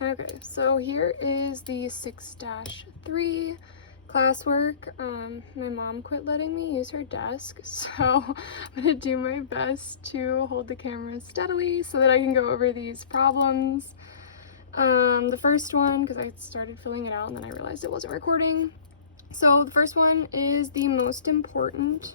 Okay, so here is the 6-3 classwork. My mom quit letting me use her desk, so I'm gonna do my best to hold the camera steadily so that I can go over these problems. The first one, because I started filling it out and then I realized it wasn't recording. So the first one is the most important.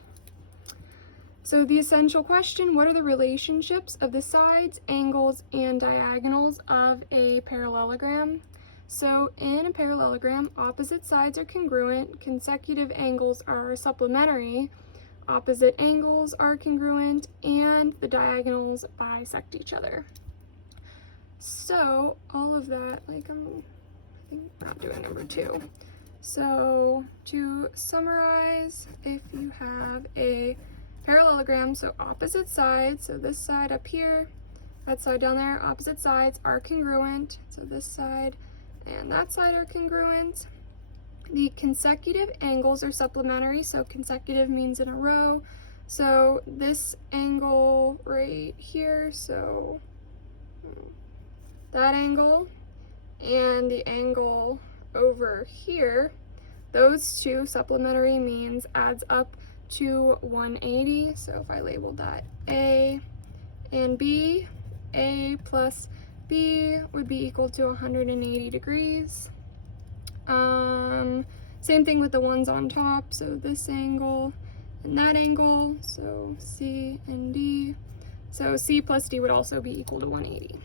So the essential question, what are the relationships of the sides, angles, and diagonals of a parallelogram? So in a parallelogram, opposite sides are congruent, consecutive angles are supplementary, opposite angles are congruent, and the diagonals bisect each other. So all of that, I think we're not doing number 2. So to summarize, if you have a parallelogram, so opposite sides, so this side up here, that side down there, opposite sides are congruent, so this side and that side are congruent. The consecutive angles are supplementary, so consecutive means in a row, so this angle right here, so that angle and the angle over here, those two supplementary means adds up to 180. So if I labeled that A and B, A plus B would be equal to 180 degrees. Same thing with the ones on top, so this angle and that angle, so C and D. So C plus D would also be equal to 180.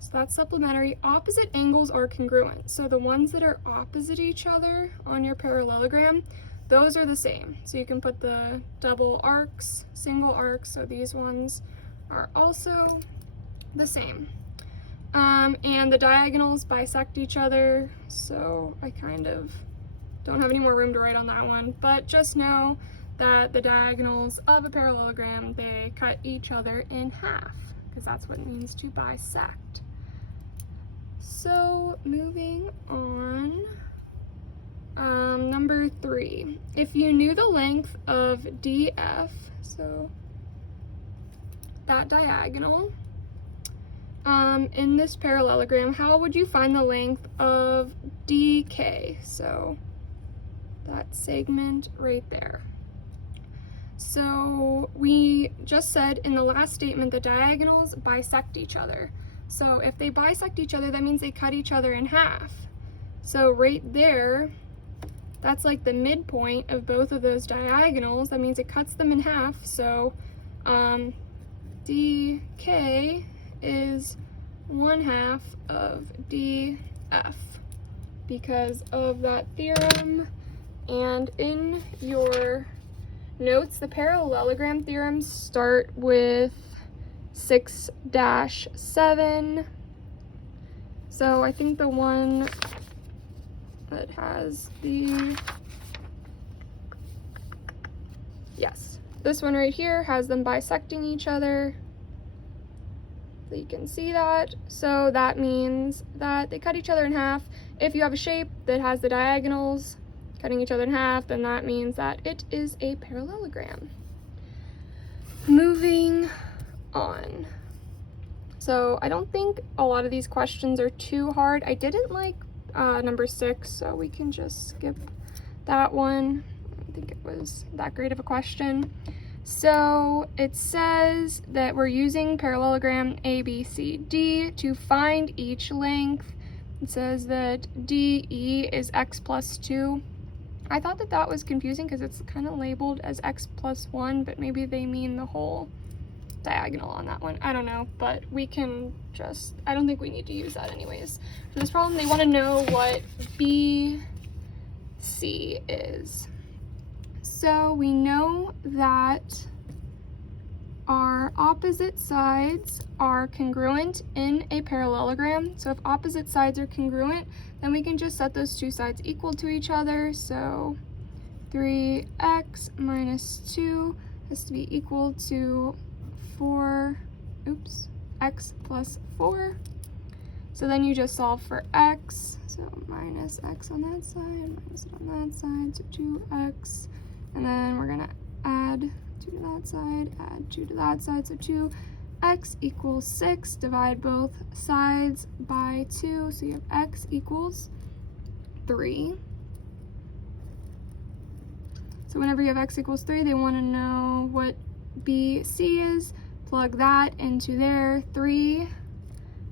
So that's supplementary. Opposite angles are congruent. So the ones that are opposite each other on your parallelogram, those are the same. So you can put the double arcs, single arcs, so these ones are also the same. And the diagonals bisect each other, so I kind of don't have any more room to write on that one, but just know that the diagonals of a parallelogram, they cut each other in half, because that's what it means to bisect. So moving on, number 3, if you knew the length of DF, so that diagonal, in this parallelogram, how would you find the length of DK? So that segment right there. So we just said in the last statement the diagonals bisect each other. So if they bisect each other, that means they cut each other in half. So right there, that's like the midpoint of both of those diagonals. That means it cuts them in half. So DK is 1/2 of DF because of that theorem. And in your notes, the parallelogram theorems start with 6-7. So I think the one that has the, yes, this one right here has them bisecting each other. So you can see that. So that means that they cut each other in half. If you have a shape that has the diagonals cutting each other in half, then that means that it is a parallelogram. Moving on. So I don't think a lot of these questions are too hard. I didn't like number 6, so we can just skip that one. I don't think it was that great of a question. So it says that we're using parallelogram ABCD to find each length. It says that DE is x plus 2. I thought that that was confusing because it's kind of labeled as x plus 1, but maybe they mean the whole diagonal on that one. I don't know, but we can just, I don't think we need to use that anyways. For this problem, they want to know what BC is. So we know that our opposite sides are congruent in a parallelogram. So if opposite sides are congruent, then we can just set those two sides equal to each other. So 3x minus 2 has to be equal to x plus 4. So then you just solve for x. So minus x on that side, minus it on that side, so 2x. And then we're gonna add 2 to that side, add 2 to that side, so 2 x equals 6, divide both sides by 2, so you have x equals 3. So whenever you have x equals 3, they want to know what BC is. Plug that into there, 3.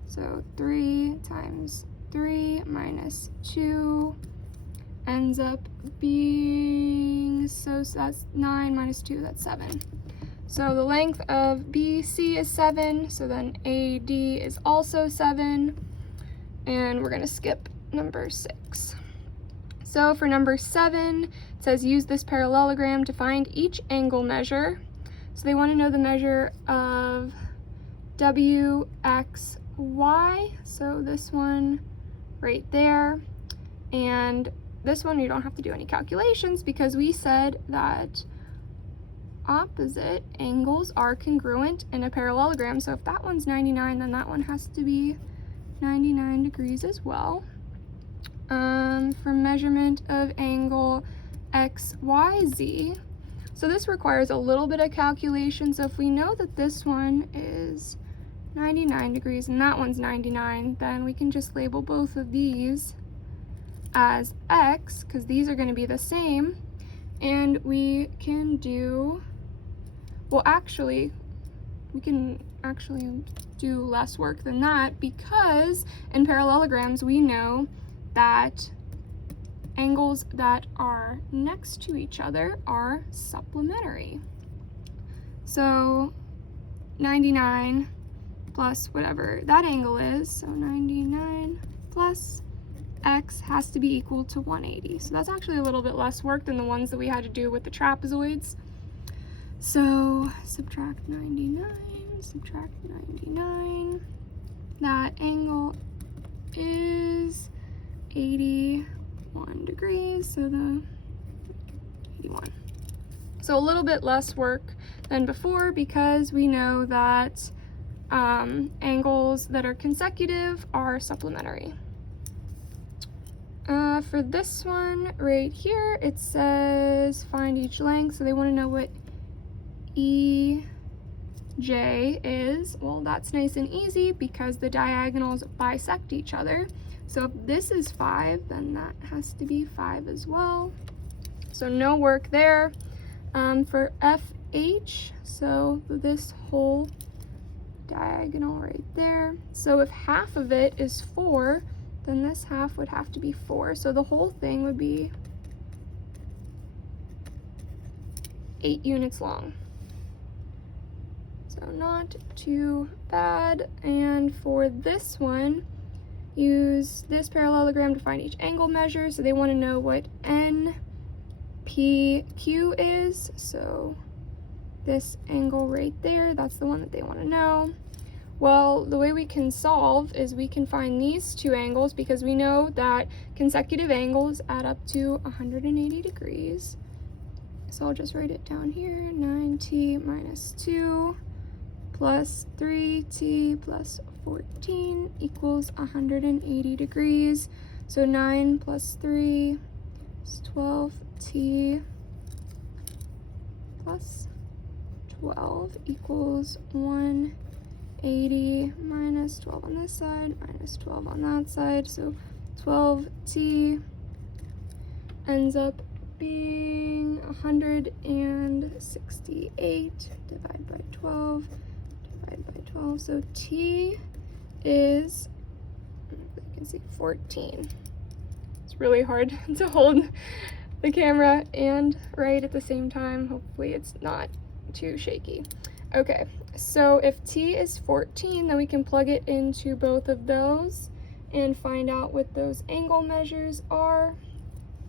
So 3 times 3 minus 2 ends up being, so that's 9 minus 2, that's 7. So the length of BC is 7, so then AD is also 7, and we're going to skip number 6. So for number 7, it says use this parallelogram to find each angle measure. So they want to know the measure of WXY, so this one right there, and this one you don't have to do any calculations because we said that opposite angles are congruent in a parallelogram. So if that one's 99, then that one has to be 99 degrees as well. For measurement of angle XYZ, so this requires a little bit of calculation. So if we know that this one is 99 degrees and that one's 99, then we can just label both of these as X because these are going to be the same, and we can do, well, actually, we can actually do less work than that because in parallelograms we know that angles that are next to each other are supplementary. So 99 plus whatever that angle is, so 99 plus X has to be equal to 180. So that's actually a little bit less work than the ones that we had to do with the trapezoids. So subtract 99, subtract 99. That angle is 81 degrees, so the 81. So a little bit less work than before because we know that angles that are consecutive are supplementary. For this one right here, it says find each length, so they want to know what EJ is. Well, that's nice and easy because the diagonals bisect each other. So if this is 5, then that has to be 5 as well. So no work there. For FH, so this whole diagonal right there. So if half of it is 4, then this half would have to be 4. So the whole thing would be 8 units long. So not too bad. And for this one, use this parallelogram to find each angle measure. So they want to know what NPQ is. So this angle right there, that's the one that they want to know. Well, the way we can solve is we can find these two angles because we know that consecutive angles add up to 180 degrees. So I'll just write it down here, 9t minus 2 plus 3t plus 14 equals 180 degrees. So 9 plus 3 is 12t plus 12 equals 180 minus 12 on this side minus 12 on that side. So 12t ends up being 168 divided by 12 divided by 12. So t is, you can see, 14. It's really hard to hold the camera and write at the same time. Hopefully it's not too shaky. Okay, so if t is 14, then we can plug it into both of those and find out what those angle measures are.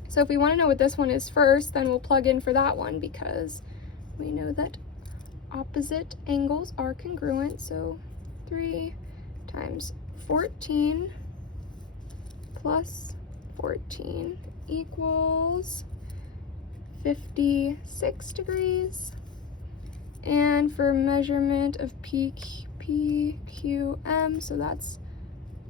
So if we want to know what this one is first, then we'll plug in for that one because we know that opposite angles are congruent. So 3 times 14 plus 14 equals 56 degrees. And for measurement of PQM, so that's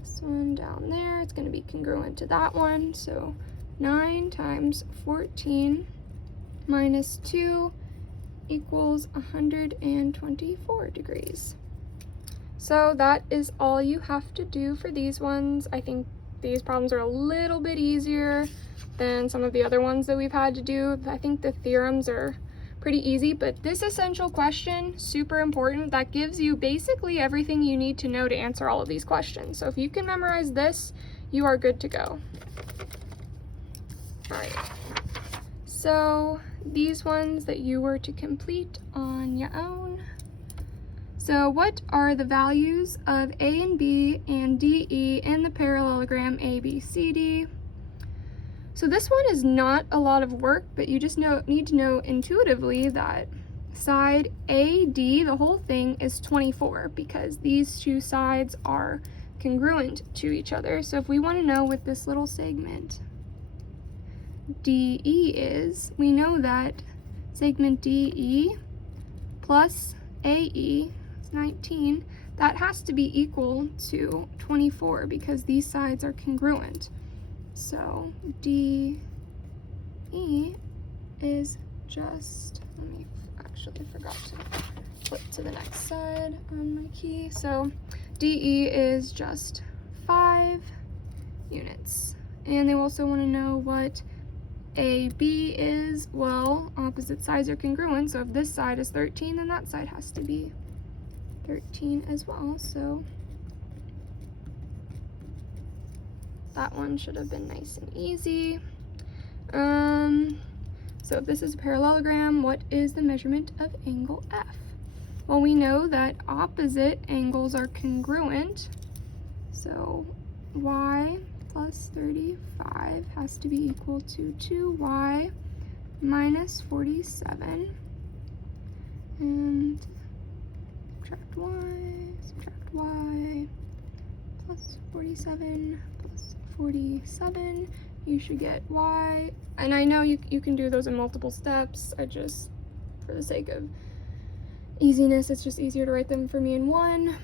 this one down there, it's going to be congruent to that one. So 9 times 14 minus 2 equals 124 degrees. So that is all you have to do for these ones. I think these problems are a little bit easier than some of the other ones that we've had to do. I think the theorems are pretty easy, but this essential question, super important. That gives you basically everything you need to know to answer all of these questions. So if you can memorize this, you are good to go. All right. So these ones that you were to complete on your own. So what are the values of A and B and DE in the parallelogram ABCD? So this one is not a lot of work, but you just need to know intuitively that side AD, the whole thing, is 24 because these two sides are congruent to each other. So if we want to know what this little segment DE is, we know that segment DE plus AE is 19. That has to be equal to 24 because these sides are congruent. So DE is just, I forgot to flip to the next side on my key. So DE is just 5 units. And they also want to know what AB is. Well, opposite sides are congruent, so if this side is 13, then that side has to be 13 as well. So that one should have been nice and easy. So if this is a parallelogram, what is the measurement of angle F? Well, we know that opposite angles are congruent. So y plus 35 has to be equal to 2y minus 47. And subtract y plus 47 plus 47. You should get y. And I know you can do those in multiple steps. I just, for the sake of easiness, it's just easier to write them for me in one.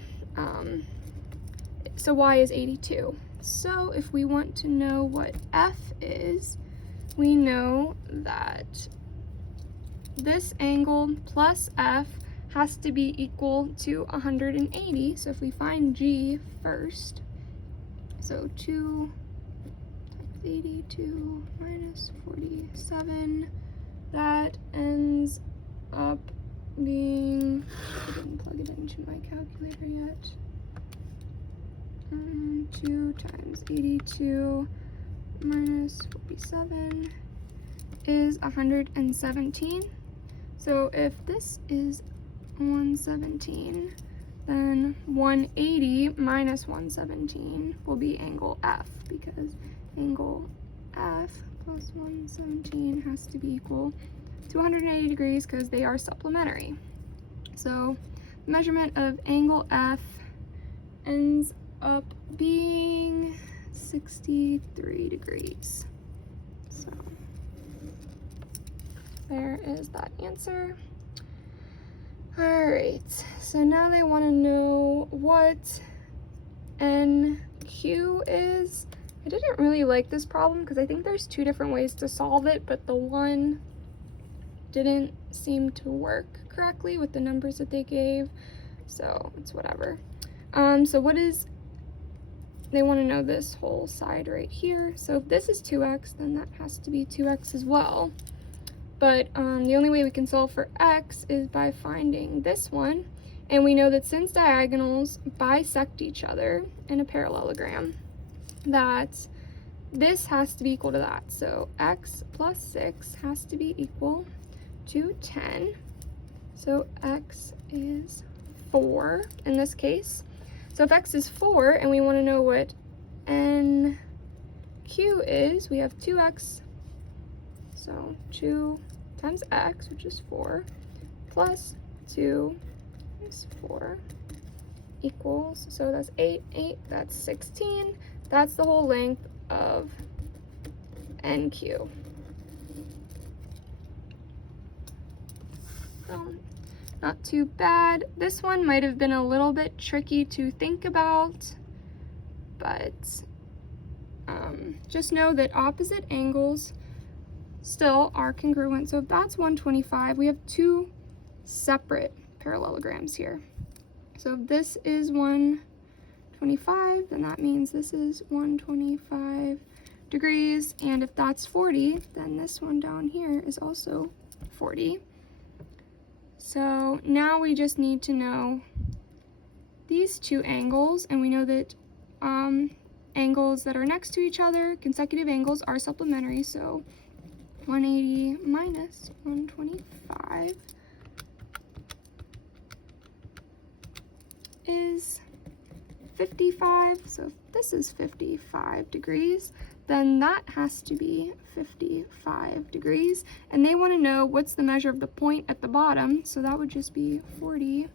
So y is 82. So if we want to know what F is, we know that this angle plus F has to be equal to 180. So if we find G first, so 2 times 82 minus 47, that ends up being, I didn't plug it into my calculator yet. 2 times 82 minus 47 is 117. So if this is 117, then 180 minus 117 will be angle F, because angle F plus 117 has to be equal to 180 degrees because they are supplementary. So the measurement of angle F ends up being 63 degrees. So there is that answer. All right, so now they want to know what NQ is. I didn't really like this problem because I think there's two different ways to solve it, but the one didn't seem to work correctly with the numbers that they gave, so it's whatever. So what is, they want to know this whole side right here. So if this is 2x, then that has to be 2x as well. But the only way we can solve for x is by finding this one. And we know that since diagonals bisect each other in a parallelogram, that this has to be equal to that. So x plus 6 has to be equal to 10. So x is 4 in this case. So if x is 4 and we want to know what NQ is, we have 2x. So 2 times x, which is 4, plus 2 is 4 equals, so that's 8, that's 16. That's the whole length of NQ. So not too bad. This one might have been a little bit tricky to think about, but just know that opposite angles still are congruent. So if that's 125, we have two separate parallelograms here. So if this is 125, then that means this is 125 degrees. And if that's 40, then this one down here is also 40. So now we just need to know these two angles, and we know that angles that are next to each other, consecutive angles, are supplementary. So 180 minus 125 is 55. So if this is 55 degrees, then that has to be 55 degrees. And they want to know what's the measure of the point at the bottom. So that would just be 40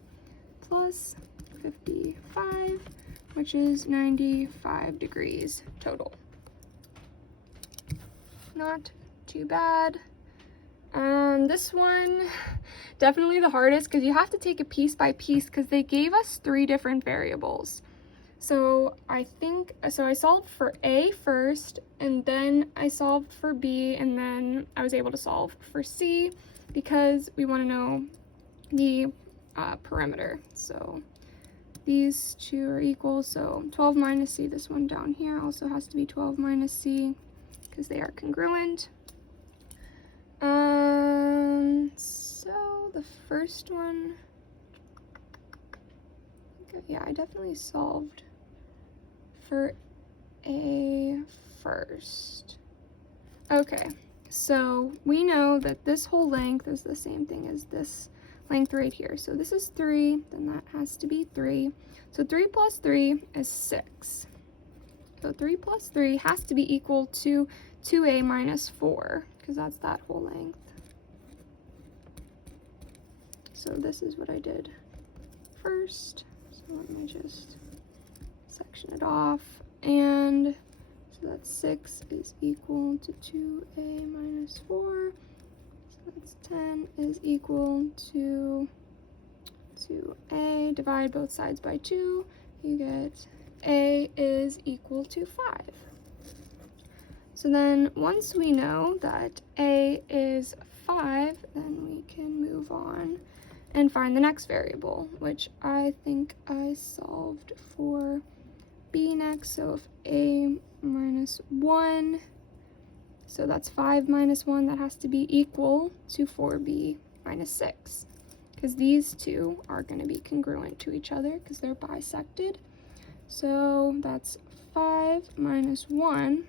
plus 55, which is 95 degrees total. Not too bad. This one, definitely the hardest, because you have to take it piece by piece, because they gave us 3 different variables. So I solved for A first, and then I solved for B, and then I was able to solve for C, because we want to know the perimeter. So these two are equal, so 12 minus C, this one down here also has to be 12 minus C, because they are congruent. So the first one, yeah, I definitely solved for A first. Okay, so we know that this whole length is the same thing as this length right here. So this is 3, then that has to be 3. So 3 plus 3 is 6. So 3 plus 3 has to be equal to 2A minus 4, because that's that whole length. So this is what I did first. So let me just section it off. And so that's 6 is equal to 2A minus 4. So that's 10 is equal to 2A. Divide both sides by 2. You get A is equal to 5. So then once we know that A is 5, then we can move on and find the next variable, which I think I solved for B next. So if A minus 1, so that's 5 minus 1, that has to be equal to 4B minus 6, because these two are going to be congruent to each other because they're bisected. So that's 5 minus 1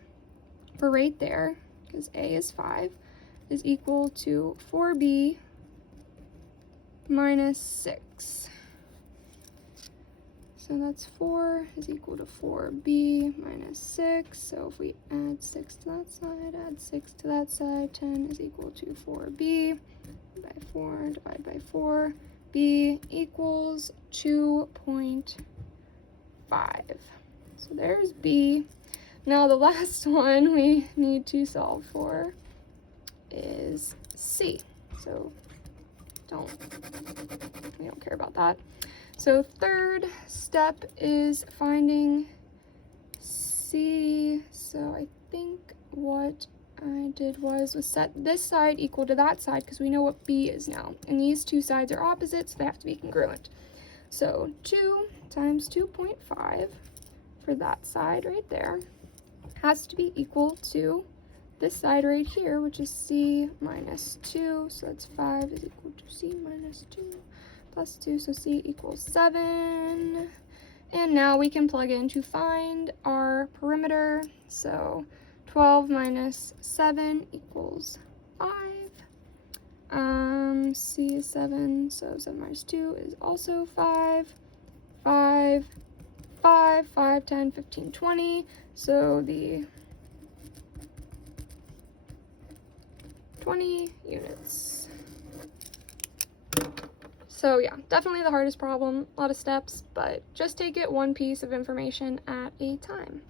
for right there, because A is 5, is equal to 4B minus 6. So that's 4 is equal to 4B minus 6. So if we add 6 to that side, add 6 to that side, 10 is equal to 4B by 4, divide by 4. B equals 2.5. So there's B. Now the last one we need to solve for is C. So we don't care about that. So third step is finding C. So I think what I did was set this side equal to that side, because we know what B is now. And these two sides are opposite, so they have to be congruent. So 2 times 2.5 for that side right there has to be equal to this side right here, which is C minus 2. So that's 5 is equal to C minus 2 plus 2. So C equals 7. And now we can plug in to find our perimeter. So 12 minus 7 equals 5. C is 7, so 7 minus 2 is also 5. 5, 10, 15, 20. So the 20 units. So yeah, definitely the hardest problem, a lot of steps, but just take it one piece of information at a time.